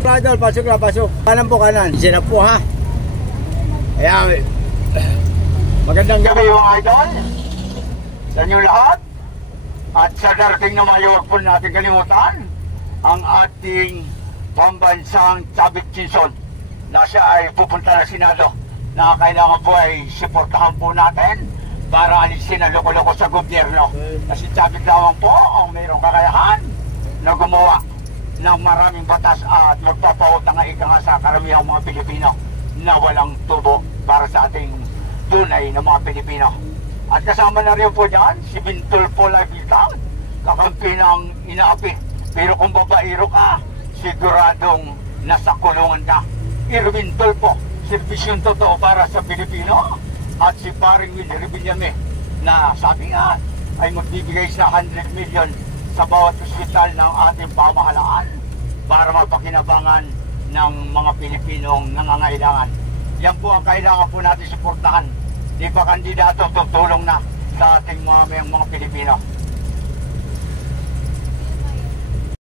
Idol, pasok na, pasok. Kanan po, kanan. Isa na po, ha? Ayan. Magandang gabi mga idol sa inyo lahat. At sa darating na Mayo, huwag po natin kalimutan ang ating pambansang Chavit Singson na siya ay pupunta na Senado, na kailangan po ay suportahan po natin para alisin ang loko-loko sa gobyerno. Kasi Chavit lamang po ang mayroong kakayahan na gumawa ng maraming batas at magpapautang nga ika nga sa karamihang mga Pilipino na walang tubo para sa ating tunay na mga Pilipino. At kasama na rin po dyan si Bintulfo Laibitang, kakampi ng inaapi. Pero kung babaero ka, siguradong nasa kulungan ka. Irwin Tulfo, serbisyong totoo para sa Pilipino. At si paring Will Rebillame na sabi nga ay magbibigay sa 100 million sa bawat ospital ng ating pamahalaan para mapakinabangan ng mga Pilipinong nangangailangan. Yan po ang kailangan po natin suportahan. Di pa kandidato, tutulong na sa ating mga Pilipino.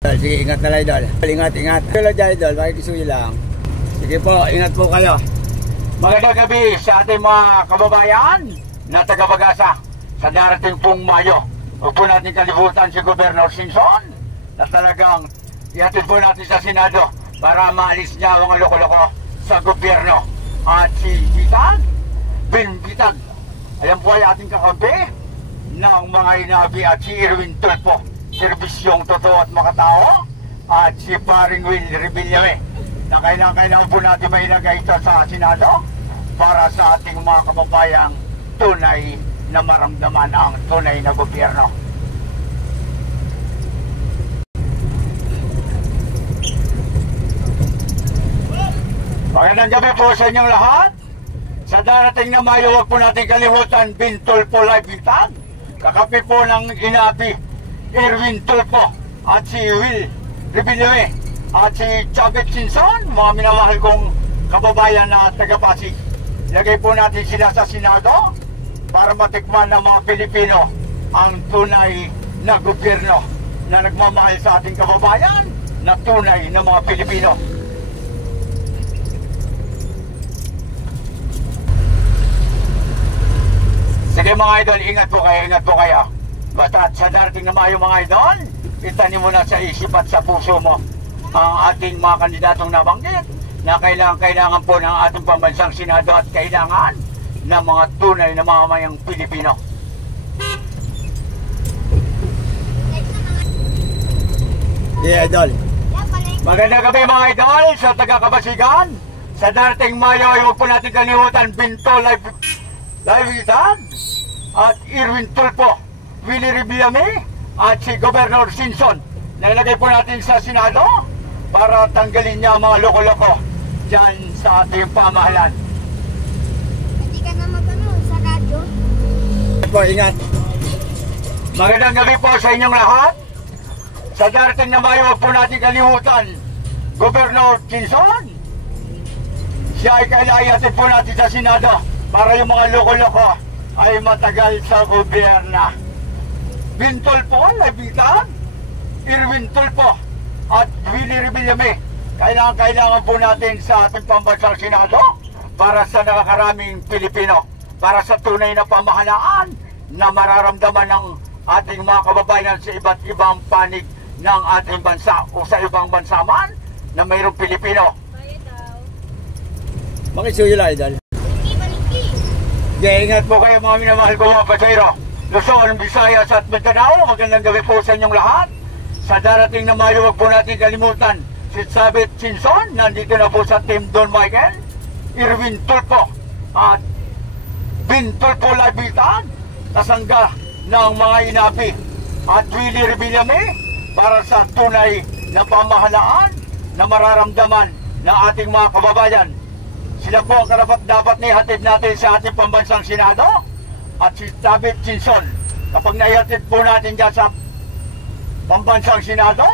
Sige, ingat na lang, Idol. Ingat, ingat. Hello dyan, Idol. Makikisuyo lang. Sige po, ingat po kayo. Magandang gabi sa ating mga kababayan na taga-Bagasa sa darating pong Mayo. Huwag po natin kalibutan si Governor Singson na talagang ihatid po natin sa Senado para maalis niya ang mga loko-loko sa gobyerno. At si Bitag, ayan po ay ating kakampi ng mga inabi, at si Irwin Tulfo, serbisyong totoo at makatao, at si paring Will Rebillame na kailangan po natin mailagay ito sa Senado para sa ating mga kababayang tunay na maramdaman ang tunay na gobyerno. Magandang gabi po sa inyong lahat. Sa darating na Mayo, huwag po natin kalimutan Bintulfo Laibitang, kakapi po ng inaapi Irwin Tulfo, at si Will Rebillame, at si Chavit Singson, mga minamahal kong kababayan na taga-Pasig. Lagay po natin sila sa Senado para matikman ng mga Pilipino ang tunay na gobyerno na nagmamahal sa ating kababayan na tunay na mga Pilipino. Sige mga idol, ingat po kayo. Basta sa darating na Mayo mga idol, itanim mo na sa isip at sa puso mo ang ating mga kandidatong nabanggit na kailangan po ng ating pambansang Senado at kailangan ng mga tunay na mamamayang Pilipino. Yeah, idol. Magandang gabi mga idol sa taga-Kabasigan. Sa darating Mayo, huwag po natin kalimutan Bintulfo Laibitang at Irwin Tulfo, Willie Rebillame, at si Governor Singson. Nalagay po natin sa Senado para tanggalin niya mga loko-loko dyan sa ating pamahalan. Hindi ka na magano sa radyo. Po, ingat. Magandang gabi po sa inyong lahat. Sa darating na Mayo, huwag po natin kalimutan Governor Singson. Siya ay kailangan po natin sa Senado para yung mga loko-loko ay matagal sa gobyerno. Bintulfo Laibitang, Irwin Tulfo, at Willie Rebillame, kailangan po natin sa ating pambansang Senado para sa nakakaraming Pilipino, para sa tunay na pamahalaan na mararamdaman ng ating mga kababayan sa iba't ibang panig ng ating bansa o sa ibang bansa man na mayroong Pilipino. Makisuyo lang, Idol. Ingat po kayo mga minamahal ko mga pasayro. Luzon, Visayas at Mindanao, magandang gabi po sa inyong lahat. Sa darating na Mayo, huwag po natin kalimutan si Chavit Singson, nandito na po sa Team Don Michael, Irwin Tulfo at Bintulfo Laibitang, kasangga ng mga inapi, at Willie Rebillame para sa tunay na pamahalaan na mararamdaman ng ating mga kababayan. Sila po ang karapat-dapat na ihatid natin sa ating pambansang Senado. At si Chavit Singson, kapag naihatid po natin dyan sa pambansang Senado,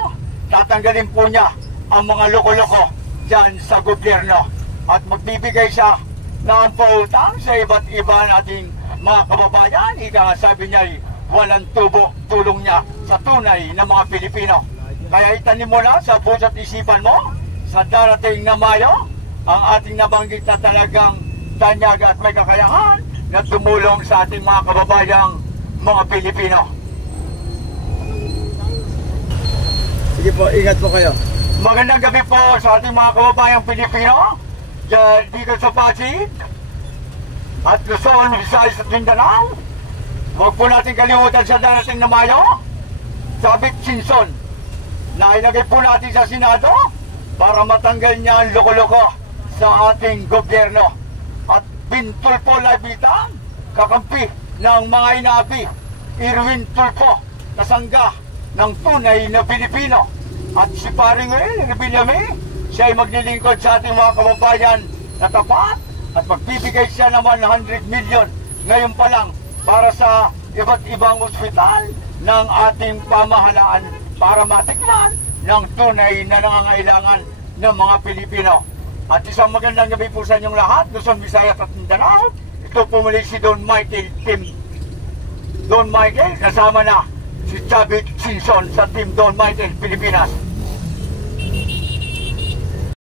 tatanggalin po niya ang mga loko-loko dyan sa gobyerno at magbibigay siya ng pautang sa iba't iba nating mga kababayan. Ika nga sabi niya ay walang tubo tulong niya sa tunay na mga Pilipino. Kaya itanim mo na sa puso't isipan mo sa darating na Mayo ang ating nabanggit na talagang tanyag at may kakayahan na tumulong sa ating mga kababayang mga Pilipino. Sige po, ingat po kayo. Magandang gabi po sa ating mga kababayang Pilipino dito sa Pasig at Luzon, Visayas at Mindanao. Huwag po natin kalimutan sa darating na Mayo, Sabit Sinson, na ilagay po natin sa Senado para matanggal niya ang loko-loko sa ating gobyerno. At Bintol po Labitan, kakampi ng mga inapi, Irwin Tulfo, kasangga ng tunay na Pilipino. At si Paring Rebillame, siya ay maglilingkod sa ating mga kababayan na tapat at magbibigay siya ng 100 million ngayon pa lang para sa iba't ibang ospital ng ating pamahalaan para matikman ng tunay na nangangailangan ng mga Pilipino. At isang magandang gabi po sa inyong lahat, Luzon, Visayas at Mindanao. Ito po muli si Don Michael, Team Don Michael, kasama na si Chavit Sinson sa Team Don Michael Pilipinas.